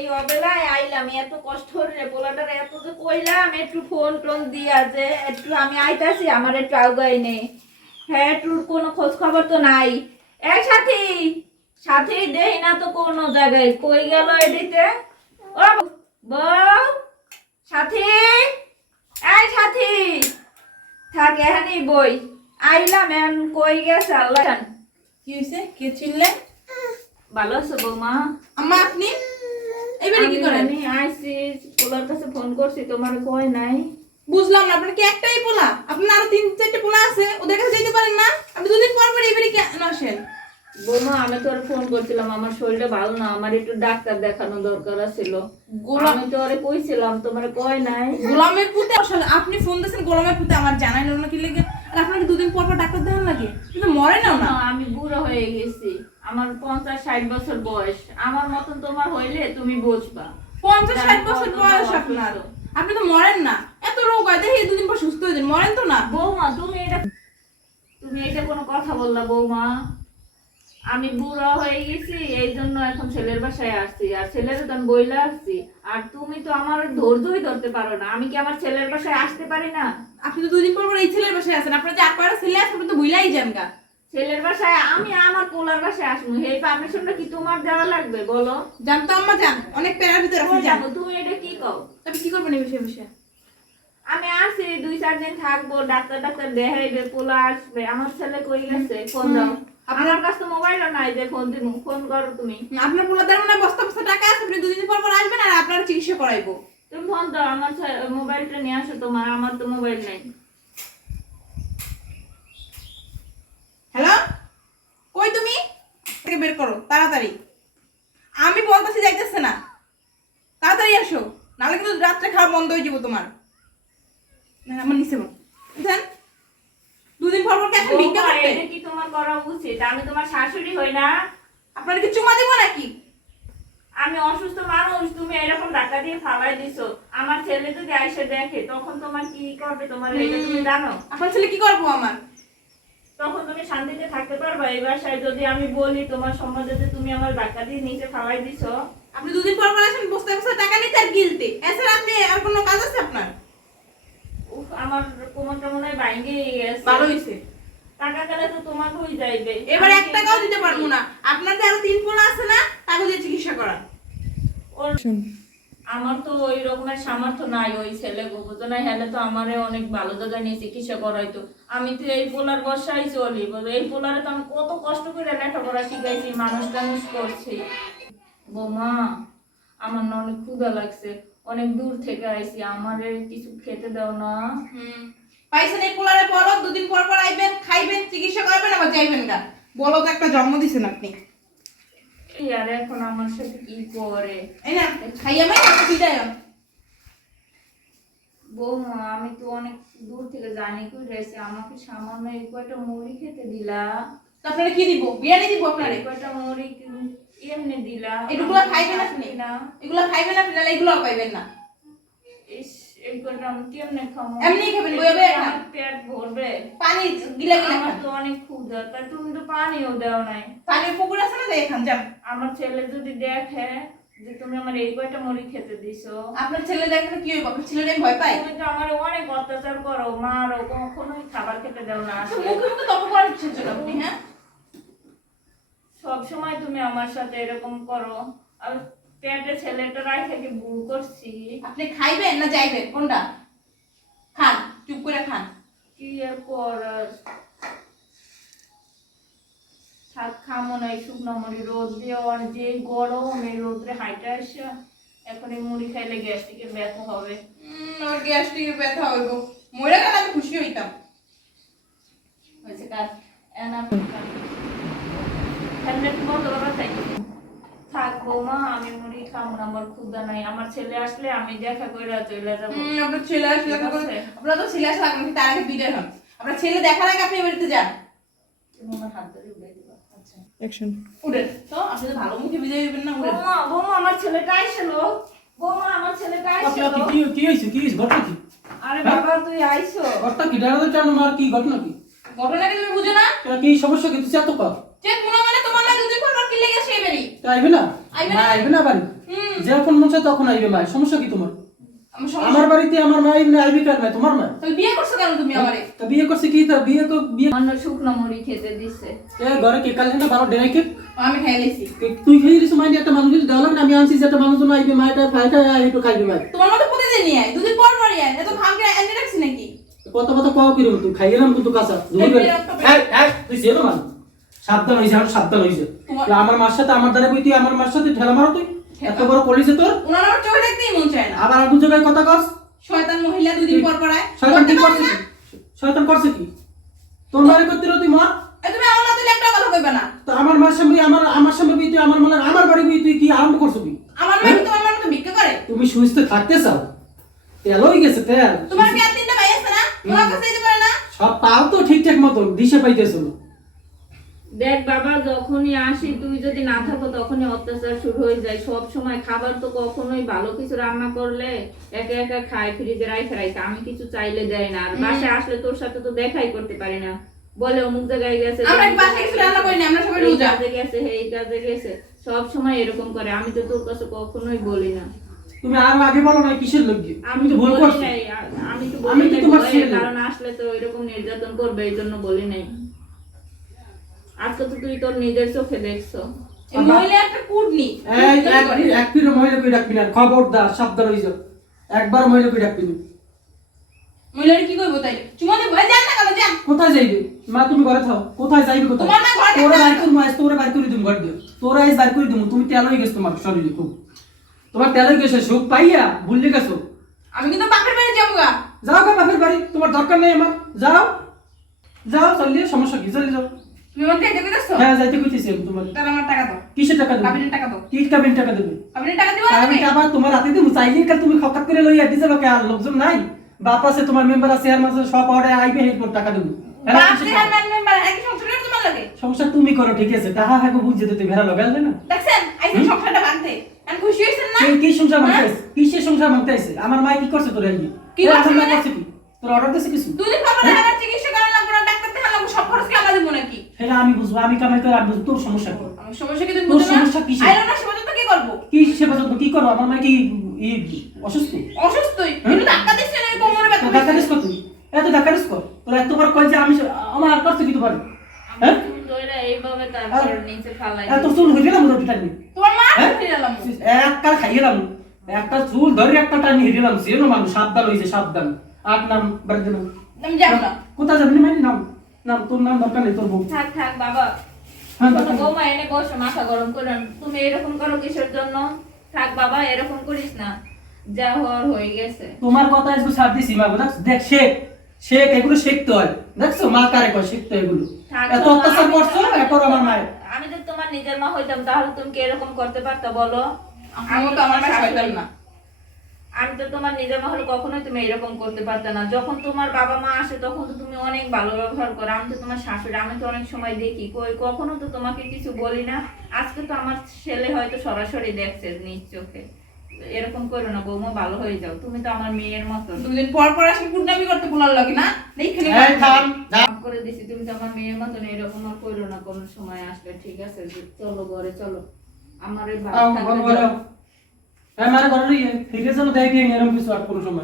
এই অবেলায় আইলাম এত কষ্ট রে পোলাটার এত যে কইলাম একটু ফোন টোন দিয়া যে একটু আমি আইতাছি আমার একটু আউগাই নেই। হ্যাঁ একটু কোনো খোঁজ খবর তো নাই। এক সাথী সাথী দেই না তো কোনো জায়গায় কই গেল এদিকে? ও বউ সাথী এই সাথী থাক এখানেই বই। আইলাম এখন কই গেছে আল্লাহ। কি হয়েছে কে চিনলে? ভালো আছো বৌমা? আম্মা আপনি? এবারে কি করেন? আমি আইছি পোলার কাছে ফোন করছি তোমার কই নাই। বুঝলাম না আপনার কি একটাই পোলা? আপনার আরও তিন চারটে পোলা আছে ওদের কাছে যেতে পারেন না? আপনি দুদিন পর পর এবারে কেন আসেন। বৌমা আমি তোর ফোন করছিলাম আমার শরীরটা ভালো না আমার একটু ডাক্তার দেখানো দরকার ছিল আমি তোরে কইছিলাম তোমার কই নাই। গোলামের পুতে আসলে আপনি ফোন দিয়েছেন গোলামের পুতে আমার জানাই না কি লেগে? আর আপনাকে দুদিন পর পর ডাক্তার দেখান লাগে? কিন্তু মরে না। না, আমি বুড়ো হয়ে গেছি। আমার পঞ্চাশ ষাট বছর বয়স। আমার মতন তোমার হইলে তুমি বুঝবা। পঞ্চাশ ষাট বছর বয়স আপনার। আপনি তো মরেন না। এত রোগ হয় দেখি দুদিন পর সুস্থ হয়ে মরেন তো না। বৌমা তুমি এটা তুমি এটা কোনো কথা বললা বৌমা। আমি বুড়া হয়ে গেছি এই জন্য এখন ছেলের বাসায় আসছি। আর ছেলের তো আমি বইলা আসছি। আর তুমি তো আমার ধৈর্যই ধরতে পারো না। আমি কি আমার ছেলের বাসায় আসতে পারি না? আপনি তো দুদিন পর পর এই ছেলের বাসায় আছেন। আপনার যে আর কয়টা ছেলে আছে আপনি তো ভুলাই যান গা। ছেলের বাসায় আমি আমার পোলার বাসায় আসব। এই পারমিশনটা কি তোমার দেওয়া লাগবে? বলো। জান তো আম্মা যান অনেক প্যারার ভিতরে যাব? তুমি এটা কি কও? তবে কি করবেন এই বিষয়ে বিষয়ে আমি আসছি দুই চার দিন থাকব। ডাক্তার ডাক্তার দেখাইবে পোলা আসবে। আমার ছেলে কই গেছে? ফোন দাও। আমার কাছে তো মোবাইলও নাই যে ফোন দিব ফোন করো তুমি। আপনার পোলাদের মনে হয় বস্তা বস্তা টাকা আছে আপনি দুদিন পর পর আসবেন আর আপনার চিকিৎসা করাইবো। তুমি ফোন দাও। আমার মোবাইলটা নিয়ে আসো তোমার। আমার তো মোবাইল নেই। হ্যালো কই তুমি? থেকে বের করো তাড়াতাড়ি। আমি বলতেছি যাইতেছে না। তাড়াতাড়ি আসো নাহলে কিন্তু রাত্রে খাওয়া বন্ধ হয়ে যাব তোমার। না, আমার নিচে বল বুঝছেন দুদিন পর পর কি এখন ভিক্ষা করতে? এটা কি তোমার করা উচিত? আমি তোমার শাশুড়ি হই না। আপনার কি চুমা দিব নাকি? আমি অসুস্থ মানুষ তুমি এরকম ধাক্কা দিয়ে ফালাই দিছো। আমার ছেলে যদি এসে দেখে তখন তোমার কি করবে? তোমার এটা তুমি জানো। আপনার ছেলে কি করব আমার? তখন তুমি শান্তিতে থাকতে পারবা। এই বাসায় যদি আমি বলি তোমার সমাজে যে তুমি আমার ধাক্কা দিয়ে নিচে খাওয়াই দিছো। আপনি দুদিন পর পর আসেন বস্তা বস্তা টাকা নিতে আর গিলতে এছাড়া আপনি আর কোনো কাজ আছে আপনার? উফ, আমার কোমরটা মনে হয় ভাঙ্গে গেছে। ভালো হয়েছে টাকা গেলে তো তোমার হয়ে যাইবে। এবার এক টাকাও দিতে পারব না। আপনার যে আরও তিন পোলা আছে না টাকা দিয়ে চিকিৎসা করা ওর- আমার তো ওই রকমের সামর্থ্য নাই, ওই ছেলে বুঝো না হেলে তো আমারে অনেক ভালো জায়গায় নিয়ে চিকিৎসা করাইতো। আমি তো এই পোলার বসাই চলি, এই পোলারে তো আমি কত কষ্ট করে লেখাপড়া শিখাইছি মানুষ টানুষ করছি। বৌমা, আমার না অনেক ক্ষুধা লাগছে, অনেক দূর থেকে আইছি, আমারে কিছু খেতে দাও না। পাইছেন এই পোলারে বলো, দুদিন পর পর আইবেন, খাইবেন, চিকিৎসা করবেন, আবার যাইবেন গা। বলো তো একটা জন্ম দিছেন আপনি। এই আর এখন আমার সাথে কি করে? এই না খাইয়া মাই বিদায় বৌমা আমি তো অনেক দূর থেকে জানি রয়েছে আমাকে সামান্য এই কয়টা মুড়ি খেতে দিলা। তারপরে কি দিব? বিরিয়ানি দিব আপনারে? কয়টা মুড়ি এমনি দিলা এগুলো খাইবেন আপনি? না। এগুলো খাইবেন আপনি এগুলো পাইবেন না। এই কয়টা আমি কেমনে খাব। এমনি খাবেন, বয়ে বয়ে আমার পেট ভরবে। পানি গিলা গিলা আমার তো অনেক ক্ষুধা তা তুমি তো পানিও দেও নাই। পানির পুকুর আছে না যাই যান আমার ছেলে যদি দেখে যে তুমি আমার এই কয়টা মুড়ি খেতে দিছো। আপনার ছেলে দেখলে কি হইব? আপনার ছেলের ভয় পাই তুমি তো আমার অনেক অত্যাচার করো মারো কখনোই খাবার খেতে দেও না তো মুখে মুখে তপ করার ইচ্ছে আপনি হ্যাঁ? সব সময় তুমি আমার সাথে এরকম করো। আর পেটে ছেলেটা রাই থেকে ভুল করছি। আপনি খাইবেন না যাইবেন? কোনটা? খান চুপ করে খান। কি আর করার থাক খামো না এই শুকনো মুড়ি রোদ দিয়ে আর যে গরম এই রোদ্রে হাইটা আসে এখন এই মুড়ি খাইলে গ্যাস্ট্রিকের ব্যথা হবে। আমার গ্যাস্ট্রিকের ব্যথা হইব। মরে গেলে আমি খুশি হইতাম। হয়েছে কাজ। এনা হ্যান্ডেল বন্ধ করা চাই? থাক বৌমা আমি মুড়ি খাব না আমার ক্ষুদা নাই। আমার ছেলে আসলে আমি দেখা করে চলে যাব। আপনার ছেলে আসলে আপনার তো ছেলে আসলে আপনি তার আগে বিদায় হন। আপনার ছেলে দেখার আগে আপনি বাড়িতে যান। আমার হাত ধরে উড়াই দিবা। আচ্ছা। উঠেন তো আপনি তো ভালো মুখে বিদায় হইবেন না উঠেন বৌমা বৌমা আমার ছেলেটা আইছিল বৌমা আমার ছেলেটা আইছিল আপনার কি ঘটনা কি? আরে বাবা তুই আইছো ঘটনা কি? মার ঘটনা কি? ঘটনা কি তুমি বুঝো না? কি সমস্যা কি? তুই এত কর চেক মনে মানে তোমার না দুদিন পর পর কি লেগে আসবে তাড়াতাড়ি তো আইবে না? আইবে মা না। আইবে না বাড়ি যখন মন চায় তখন আইবে মা সমস্যা কি তোমার? আমার বাড়িতে আমার মা এমনি আইবে কার নাই তোমার মা? তুমি বিয়ে করছ কেন তুমি আমারে? তা বিয়ে করছে কি? তা বিয়ে কো বিয়ে অন্য শুকনো মুড়ি খেতে দিছে। এ ঘরে কে কাল না ভালো ডেনাই কে আমি খাই লেছি তুই খেয়ে দিস মাইনি একটা মানুষ যদি লাগে না আমি আনছি যে একটা মানুষ জন্য আইবে মাটা ফাইটা একটু খাইবে মাই তোমার মতো প্রতিদিন নিয়ে আয় দুদিন পর পরই আয় এত ভাঙকে এনে রাখছি নাকি? কত কত পাও কিরম তুই খাইয়ে নাম কিন্তু কাঁচা। তো এই তুই সেনো মান সাবধান হইছে আর সাবধান হইছে। আমার মার সাথে আমার দ্বারা তুই? আমার মার সাথে ঠেলা মারো তুই? এত বড় কলিছে তোর? ওনার আমার চোখে দেখতেই মন চায় না। আবার আগুন জায়গায় কথা কস? শয়তান মহিলা দুদিন পর পর আয়। শয়তান করছে কি? শয়তান করছে কি? তোর মারে করতে তুই তুমি আমার একটা কথা কইবে না। তো আমার মার সামনে আমার আমার সামনে তুই? আমার মানে আমার বাড়ি তুই? কি আরম্ভ করছ তুই আমার মা কি তোমার মতো ভিক্ষা করে? তুমি সুস্থ থাকতে চাও। তেল হয়ে গেছে তেল। তোমার কি আর তিনটা ভাই আছে না? তোমার কাছে দিতে পারে না? সব পাও তো ঠিকঠাক মতন দিশে পাইতেছ না। দেখ বাবা যখনই আসি তুই যদি না থাকো তখনই অত্যাচার শুরু হয়ে যায়। সব সময় খাবার তো কখনোই ভালো কিছু রান্না করলে একা একা খায় ফ্রিজে রাইখে রাইখে। আমি কিছু চাইলে দেয় না। আর বাসায় আসলে তোর সাথে তো দেখাই করতে পারি না। বলে অমুক জায়গায় গেছে আমরা বাসায় কিছু রান্না করি না আমরা সবাই এই রোজা। কাজে গেছে এই কাজে গেছে। সব সময় এরকম করে। আমি তো তোর কাছে কখনোই বলি না। তুমি আর আগে বলো না কিসের লোক আমি তো ভুল বলি করছি। নাই আমি তো আমি বলি তো নাই তোমার কারণ আসলে তো এরকম নির্যাতন করবে এই জন্য বলি নাই। আজকে তো তুই তোর নিজের চোখে দেখছ। মহিলা একটা কুটনি এই এক এক পিড়ে মহিলা কই ডাকবি না? খবরদার সাবধান হই যাও একবার মহিলা কই ডাকবি না? মহিলার কি কইবো তাই চুমা এই যান না কেন? যান কোথায় যাইবে? মা তুমি ঘরে থাও। কোথায় যাইবে কোথায়? তোমার না ঘরে তোরা বাইর করব আজ তোরা বাইর করে দিম ঘর দিয়ে। তোরা আজ বাইর করে দিম তুমি তেল হয়ে গেছো তোমার শরীরে খুব। তোমার তেল হয়ে গেছে সুখ পাইয়া ভুললে গেছো। আমি কিন্তু বাপের বাড়ি যাব গা। যাও গা বাপের বাড়ি তোমার দরকার নেই আমার। যাও। যাও চলিয়ে সমস্যা কি? চলে যাও। তুমি আমাকে যাইতে কইতাছো? হ্যাঁ যাইতে কইতেছি আমি তোমার তাহলে আমার টাকা দাও। কিসের টাকা দেবে কাবিনের টাকা দাও। কি কাবিন টাকা দেবে? কাবিনের টাকা দিবা আমি তুমি আবার তোমার হাতে দিব। চাইলে কাল তুমি খকাত করে লইয়া দিছে বাকে আর লোকজন নাই। বাপ আছে তোমার মেম্বার আছে আর সব অর্ডার আইবে হেড টাকা দেবো। হ্যাঁ, বাপ কিসের দেহার মেম্বার একই সংসারে তোমার লাগে? সংসার তুমি করো ঠিক আছে। তাহা হাগো বুঝে দিতে ভেড়া লগাল না? দেখছেন? আইসে সংসারটা বাঁধতে আমি খুশি হইছেন না? কি কি সংসার মানতে হ্যাঁ? কিসের সংসার আমার মা কি করছে তোর আইনি কি আমার মা মানে? করছে কি? তোর অর্ডার দিছে কিছু? দুদিন পর পর? আমার চিকিৎসা করার লাগবো না ডাক্তার দেখার লাগবো সব খরচ কি আমরা দেবো নাকি? সেটা আমি বুঝব আমি কামাই করে আমি বুঝব তোর সমস্যা কি? আমার সমস্যা কি? তুমি তোর বুঝো না? সমস্যা কিসে? আইলো না সেবা তো কি করব? কি সেবা যত্ন কি করব? আমার কি ই অসুস্থ? অসুস্থই? হ্যাঁ? ধাক্কা দিচ্ছে না কোমরে ব্যথা তো ধাক্কা দিস কর তুই এত ধাক্কা দিস কর তোর কয় যে আমি আমার আর করছে কি তোমার? হ্যাঁ? চুল ধরে এইভাবে তারপর নিচে ফালাই এত চুল হয়ে গেলাম ওদের টানি। তোমার মা? এক কাল একটা চুল ধরে একটা টানি হেরিলাম সেনো মানুষ সাবধান আট নাম নাম না কোথায় যাবি না মানে নাম? নাম তোর নাম দরকার নেই তোর বউ। থাক থাক বাবা। হ্যাঁ কোনো। বৌমা এনে বসো মাথা গরম করে তুমি এরকম করো কিসের জন্য? থাক বাবা এরকম করিস না। যা হওয়ার হয়ে গেছে। তোমার কথা আজকে ছাড় দিছি মা দেখ দেখ শেখ শেখ এগুলো শিখতে হয়। দেখছ মা কারে কয় শিখতে এগুলো? এত অত্যাচার আমি- করছ এখন আমার মায়ের। আমি তো তোমার নিজের মা হইতাম তাহলে তুমি কি এরকম করতে পারতা বলো? আমি তো আমার মা শাশুড়ি। না। আমি তো তোমার নিজের মা হলে কখনোই তুমি এরকম করতে পারতে না। যখন তোমার বাবা মা আসে তখন তো তুমি অনেক ভালো ব্যবহার করো। আমি তো তোমার শাশুড়ি আমি তো অনেক সময় দেখি। কই কখনো তো তোমাকে কিছু বলি না। আজকে তো আমার ছেলে হয়তো সরাসরি দেখছে নিজ চোখে। এরকম করো না বৌমা ভালো হয়ে যাও। তুমি তো আমার মেয়ের মতো। দুদিন পর পর আসি কুটনামি করতে বলার লাগে না? করে দিছি তুমি তো আমার মেয়ের মতন এরকম আর করো না। কোনো সময় আসলে ঠিক আছে চলো ঘরে চলো। আমার এই হ্যাঁ মানে ঘরে ফিরে যেন দেখি এরকম কিছু আর কোনো সময়।